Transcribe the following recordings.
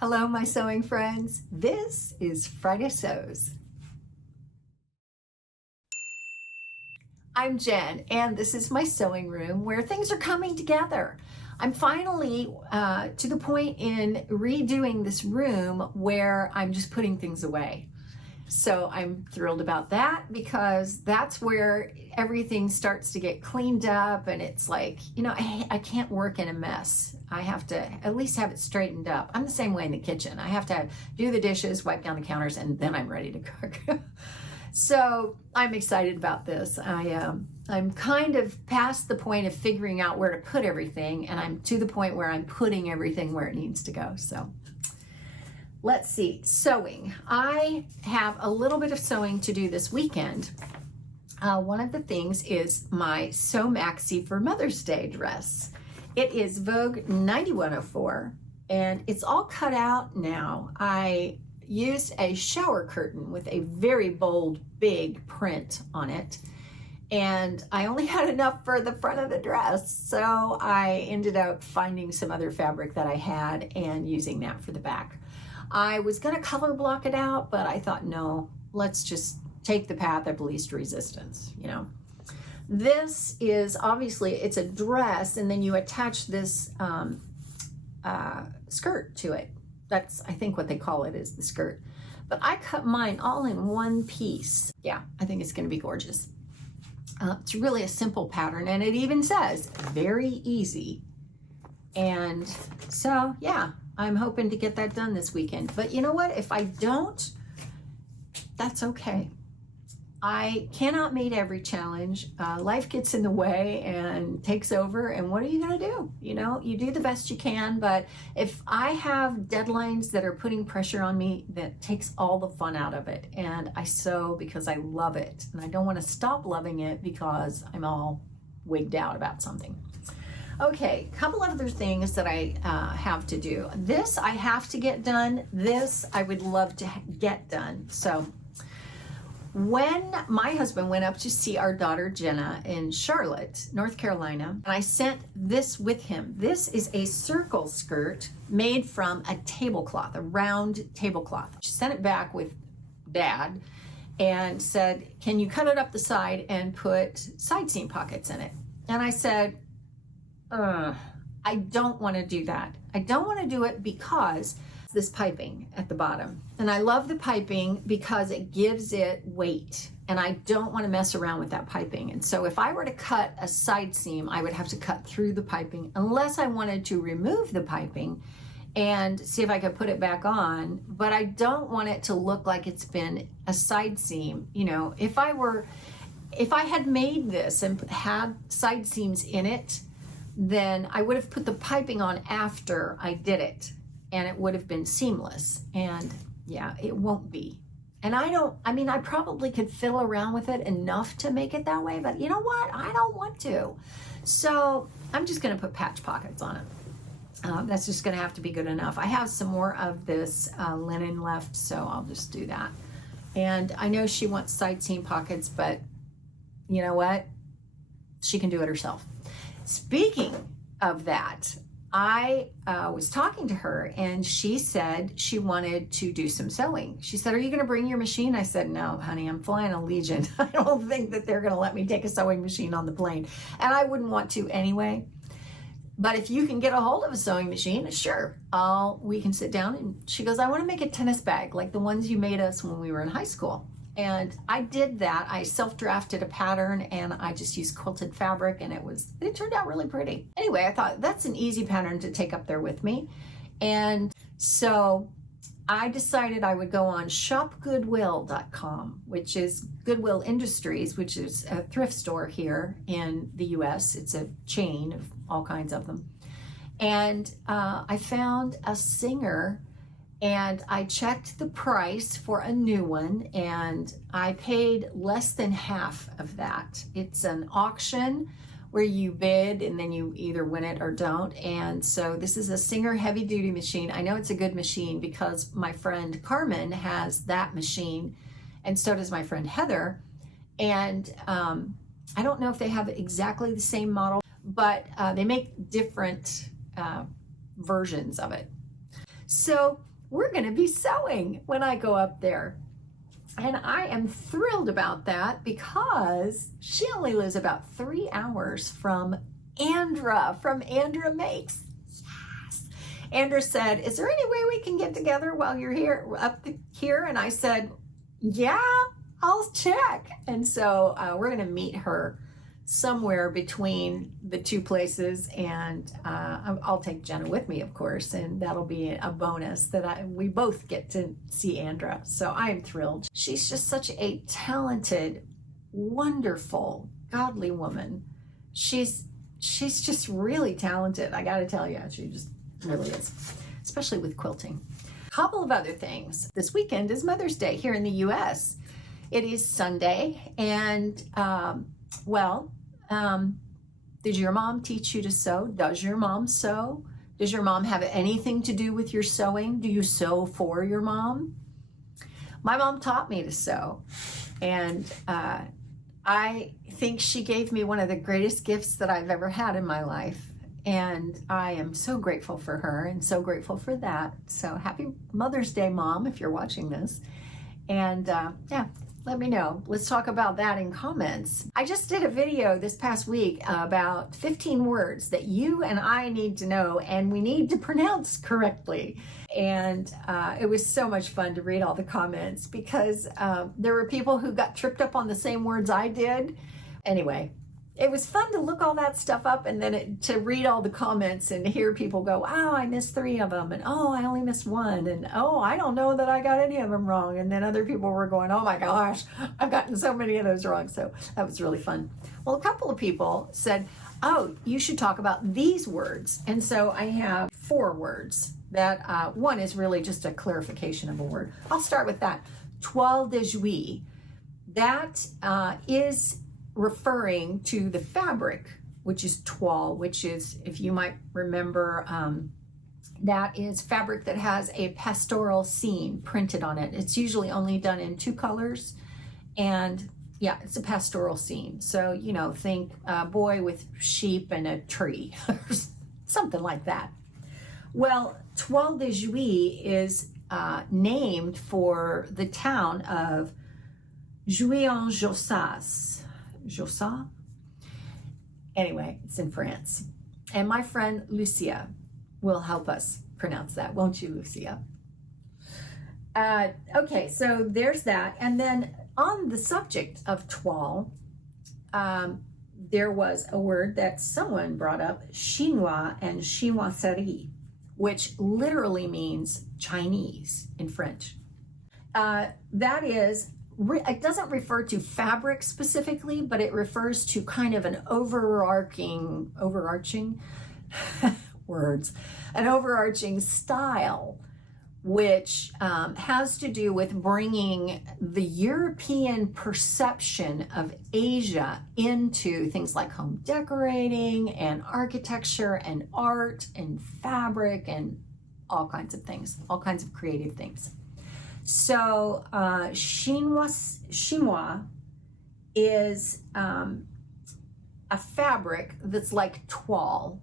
Hello, my sewing friends. This is Friday Sews. I'm Jen, and this is my sewing room where things are coming together. I'm finally to the point in redoing this room where I'm just putting things away. So I'm thrilled about that because that's where everything starts to get cleaned up, and it's like, you know, I can't work in a mess. I have to at least have it straightened up. I'm the same way in the kitchen. I have to do the dishes, wipe down the counters, and then I'm ready to cook. So I'm excited about this. I'm kind of past the point of figuring out where to put everything, and I'm to the point where I'm putting everything where it needs to go. So let's see, sewing. I have a little bit of sewing to do this weekend. One of the things is my Sew Maxi for Mother's Day dress. It is Vogue 9104, and it's all cut out now. I used a shower curtain with a very bold, big print on it, and I only had enough for the front of the dress, so I ended up finding some other fabric that I had and using that for the back. I was gonna color block it out, but I thought, no, let's just take the path of least resistance, you know. This is obviously, it's a dress, and then you attach this skirt to it. That's, I think what they call it is the skirt. But I cut mine all in one piece. Yeah, I think it's gonna be gorgeous. It's really a simple pattern, and it even says, very easy. And so, yeah, I'm hoping to get that done this weekend. But you know what? If I don't, that's okay. I cannot meet every challenge. Life gets in the way and takes over, and what are you gonna do? You know, you do the best you can, but if I have deadlines that are putting pressure on me, that takes all the fun out of it. And I sew because I love it, and I don't wanna stop loving it because I'm all wigged out about something. Okay, a couple of other things that I have to do. This I have to get done. This I would love to get done. So when my husband went up to see our daughter Jenna in Charlotte, North Carolina, and I sent this with him. This is a circle skirt made from a tablecloth, a round tablecloth. She sent it back with Dad and said, can you cut it up the side and put side seam pockets in it? And I said, I don't want to do that. I don't want to do it because this piping at the bottom. And I love the piping because it gives it weight, and I don't want to mess around with that piping. And so if I were to cut a side seam, I would have to cut through the piping unless I wanted to remove the piping and see if I could put it back on. But I don't want it to look like it's been a side seam. You know, if I had made this and had side seams in it, then I would have put the piping on after I did it, and it would have been seamless. And yeah, it won't be. And I mean, I probably could fiddle around with it enough to make it that way, but you know what? I don't want to. So I'm just gonna put patch pockets on it. That's just gonna have to be good enough. I have some more of this linen left, so I'll just do that. And I know she wants side seam pockets, but you know what? She can do it herself. Speaking of that, I was talking to her, and she said she wanted to do some sewing. She said, are you gonna bring your machine? I said, no, honey, I'm flying Allegiant. I don't think that they're gonna let me take a sewing machine on the plane. And I wouldn't want to anyway. But if you can get a hold of a sewing machine, sure, we can sit down. And she goes, I wanna make a tennis bag like the ones you made us when we were in high school. And I did that. I self-drafted a pattern, and I just used quilted fabric, and it turned out really pretty. Anyway, I thought that's an easy pattern to take up there with me. And so I decided I would go on shopgoodwill.com, which is Goodwill Industries, which is a thrift store here in the US. It's a chain of all kinds of them. And I found a Singer, and I checked the price for a new one, and I paid less than half of that. It's an auction where you bid and then you either win it or don't. And so this is a Singer heavy duty machine. I know it's a good machine because my friend Carmen has that machine, and so does my friend Heather. And I don't know if they have exactly the same model, but they make different versions of it. So we're going to be sewing when I go up there. And I am thrilled about that because she only lives about 3 hours from Andra Makes. Yes. Andra said, is there any way we can get together while you're here? And I said, yeah, I'll check. And so we're going to meet her somewhere between the two places, and I'll take Jenna with me, of course, and that'll be a bonus that we both get to see Andra. So I am thrilled. She's just such a talented, wonderful, godly woman. She's just really talented. I got to tell you, she just really is, especially with quilting. A couple of other things. This weekend is Mother's Day here in the U.S. It is Sunday, and did your mom teach you to sew? Does your mom sew? Does your mom have anything to do with your sewing? Do you sew for your mom? My mom taught me to sew, and I think she gave me one of the greatest gifts that I've ever had in my life, and I am so grateful for her and so grateful for that. So happy Mother's Day, Mom, if you're watching this. And yeah, let me know. Let's talk about that in comments. I just did a video this past week about 15 words that you and I need to know and we need to pronounce correctly. And it was so much fun to read all the comments because there were people who got tripped up on the same words I did. Anyway, it was fun to look all that stuff up and then to read all the comments and hear people go, oh, I missed 3 of them, and oh, I only missed 1, and oh, I don't know that I got any of them wrong. And then other people were going, oh my gosh, I've gotten so many of those wrong. So that was really fun. Well, a couple of people said, oh, you should talk about these words. And so I have 4 words that one is really just a clarification of a word. I'll start with that. Toile de Juillet. That is referring to the fabric, which is toile, which is, if you might remember, that is fabric that has a pastoral scene printed on it. It's usually only done in 2 colors, and yeah, it's a pastoral scene. So, you know, think boy with sheep and a tree, something like that. Well, Toile de Juillet is named for the town of Juillet-en-Josas. Jossa? Anyway, it's in France. And my friend Lucia will help us pronounce that, won't you, Lucia? Okay, so there's that. And then on the subject of toile, there was a word that someone brought up, chinois and chinoiserie, which literally means Chinese in French. That is, it doesn't refer to fabric specifically, but it refers to kind of an overarching words, an overarching style, which has to do with bringing the European perception of Asia into things like home decorating and architecture and art and fabric and all kinds of things, all kinds of creative things. So chinois is a fabric that's like toile.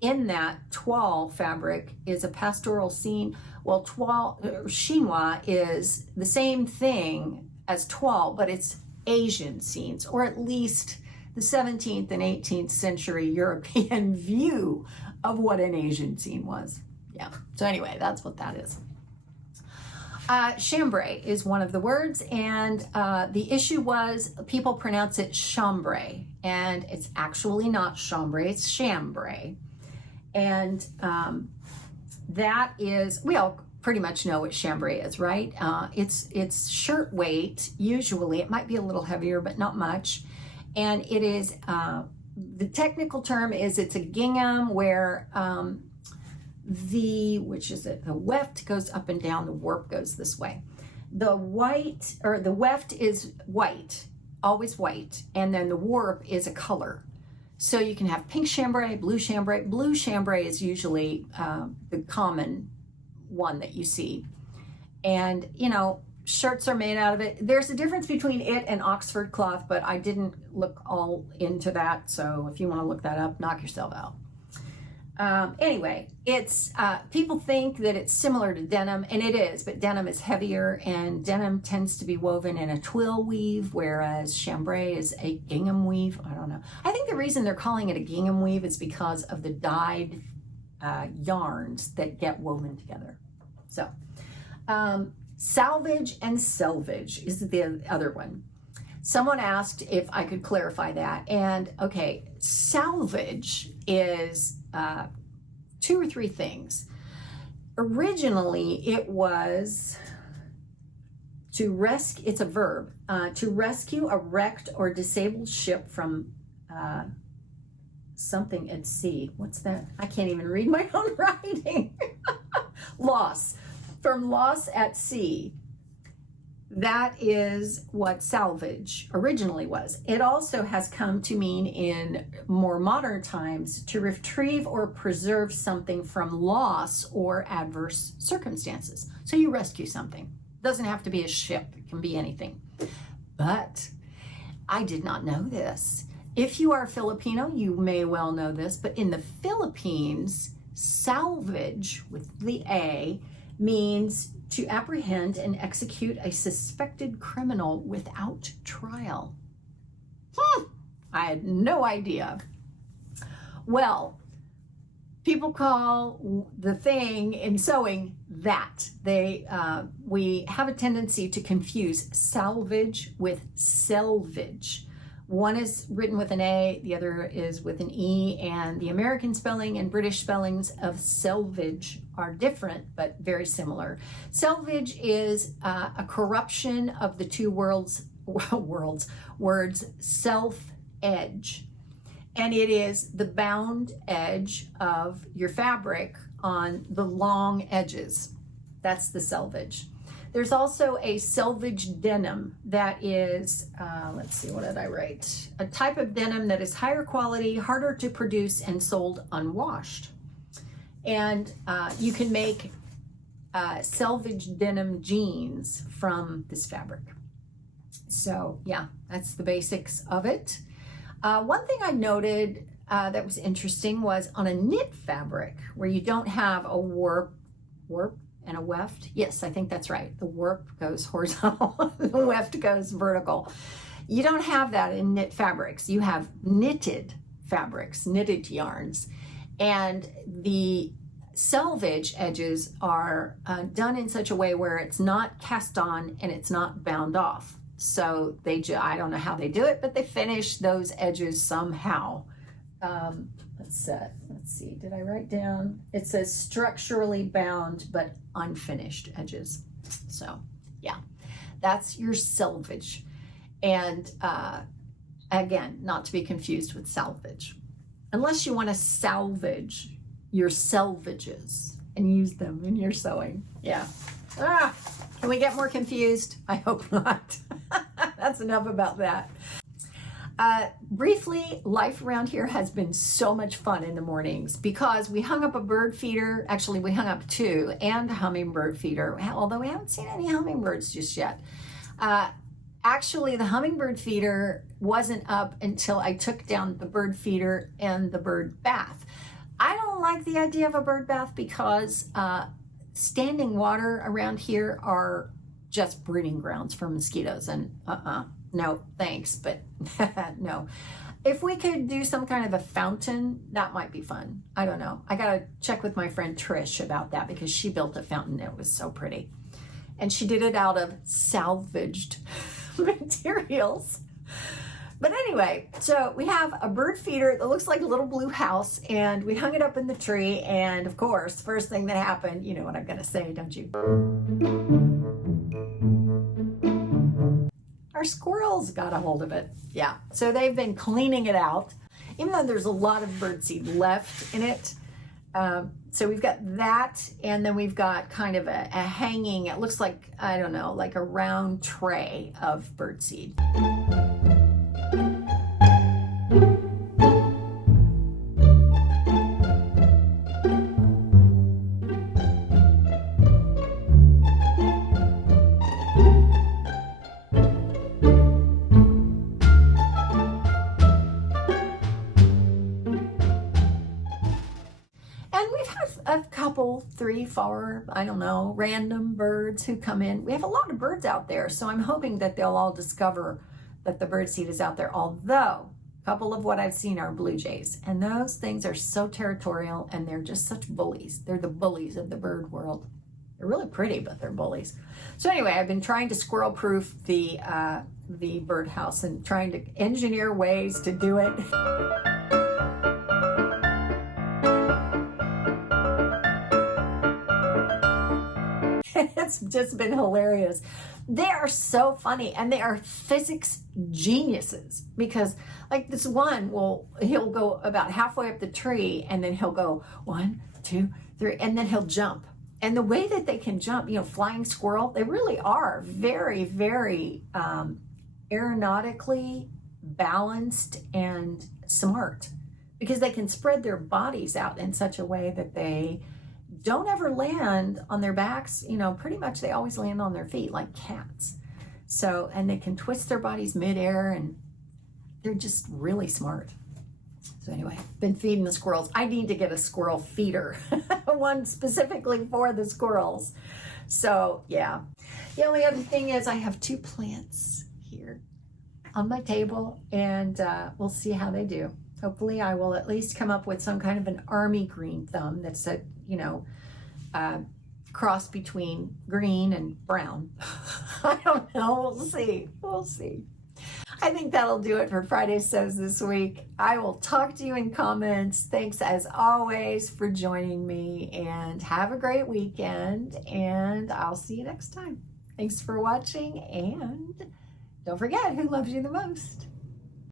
In that, toile fabric is a pastoral scene. Well, chinois is the same thing as toile, but it's Asian scenes, or at least the 17th and 18th century European view of what an Asian scene was. Yeah, so anyway, that's what that is. Chambray is one of the words, and the issue was people pronounce it chambray, and it's actually not chambray, it's chambray. And that is, we all pretty much know what chambray is, right? It's shirt weight, usually. It might be a little heavier, but not much. And it is, the technical term is it's a gingham where the weft goes up and down, the warp goes this way. The weft is white, always white, and then the warp is a color. So you can have pink chambray, blue chambray. Blue chambray is usually the common one that you see. And, you know, shirts are made out of it. There's a difference between it and Oxford cloth, but I didn't look all into that. So if you want to look that up, knock yourself out. Anyway, it's people think that it's similar to denim, and it is, but denim is heavier, and denim tends to be woven in a twill weave, whereas chambray is a gingham weave. I don't know. I think the reason they're calling it a gingham weave is because of the dyed yarns that get woven together. So, salvage and selvage is the other one. Someone asked if I could clarify that, and okay, salvage is two or three things. Originally, it was to rescue, it's a verb, to rescue a wrecked or disabled ship from something at sea. What's that? I can't even read my own writing. Loss. From loss at sea. That is what salvage originally was. It also has come to mean in more modern times to retrieve or preserve something from loss or adverse circumstances. So you rescue something. It doesn't have to be a ship. It can be anything. But I did not know this. If you are Filipino, you may well know this, but in the Philippines, salvage with the A means to apprehend and execute a suspected criminal without trial. I had no idea. Well, people call the thing in sewing that. We have a tendency to confuse salvage with selvage. One is written with an A, the other is with an E, and the American spelling and British spellings of selvage are different, but very similar. Selvage is a corruption of the two words self-edge, and it is the bound edge of your fabric on the long edges. That's the selvage. There's also a selvage denim that is, let's see, what did I write? A type of denim that is higher quality, harder to produce, and sold unwashed. And you can make selvage denim jeans from this fabric. So yeah, that's the basics of it. One thing I noted that was interesting was on a knit fabric where you don't have a warp and a weft. Yes, I think that's right. The warp goes horizontal, the weft goes vertical. You don't have that in knit fabrics. You have knitted fabrics, knitted yarns. And the selvage edges are done in such a way where it's not cast on and it's not bound off. So I don't know how they do it, but they finish those edges somehow. Let's see, did I write down? It says structurally bound but unfinished edges. So yeah, that's your selvage. And again, not to be confused with salvage. Unless you want to salvage your selvages and use them in your sewing. Yeah. Can we get more confused? I hope not. That's enough about that. Briefly, life around here has been so much fun in the mornings because we hung up a bird feeder. Actually, we hung up two and a hummingbird feeder, although we haven't seen any hummingbirds just yet. Actually, the hummingbird feeder wasn't up until I took down the bird feeder and the bird bath. I don't like the idea of a bird bath because standing water around here are just breeding grounds for mosquitoes, and no thanks, but no. If we could do some kind of a fountain, that might be fun. I don't know. I gotta check with my friend Trish about that because she built a fountain. It was so pretty. And she did it out of salvaged materials. But anyway, so we have a bird feeder that looks like a little blue house, and we hung it up in the tree. And of course, first thing that happened, you know what I'm gonna say, don't you? Our squirrels got a hold of it. Yeah, so they've been cleaning it out, even though there's a lot of birdseed left in it. So we've got that, and then we've got kind of a hanging, it looks like, I don't know, like a round tray of birdseed. couple, 3, 4, I don't know, random birds who come in. We have a lot of birds out there, so I'm hoping that they'll all discover that the birdseed is out there, although a couple of what I've seen are blue jays, and those things are so territorial, and they're just such bullies. They're the bullies of the bird world. They're really pretty, but they're bullies. So anyway, I've been trying to squirrel-proof the birdhouse and trying to engineer ways to do it. It's just been hilarious. They are so funny, and they are physics geniuses, because like this one he'll go about halfway up the tree, and then he'll go 1, 2, 3, and then he'll jump. And the way that they can jump, you know, flying squirrel, they really are very, very aeronautically balanced and smart, because they can spread their bodies out in such a way that they don't ever land on their backs. You know, pretty much they always land on their feet like cats. So, and they can twist their bodies midair, and they're just really smart. So anyway, been feeding the squirrels. I need to get a squirrel feeder, one specifically for the squirrels. So yeah. The only other thing is I have 2 plants here on my table, and we'll see how they do. Hopefully I will at least come up with some kind of an army green thumb that's a, you know, cross between green and brown. I don't know. We'll see. We'll see. I think that'll do it for Friday SEWS this week. I will talk to you in comments. Thanks as always for joining me, and have a great weekend, and I'll see you next time. Thanks for watching, and don't forget who loves you the most.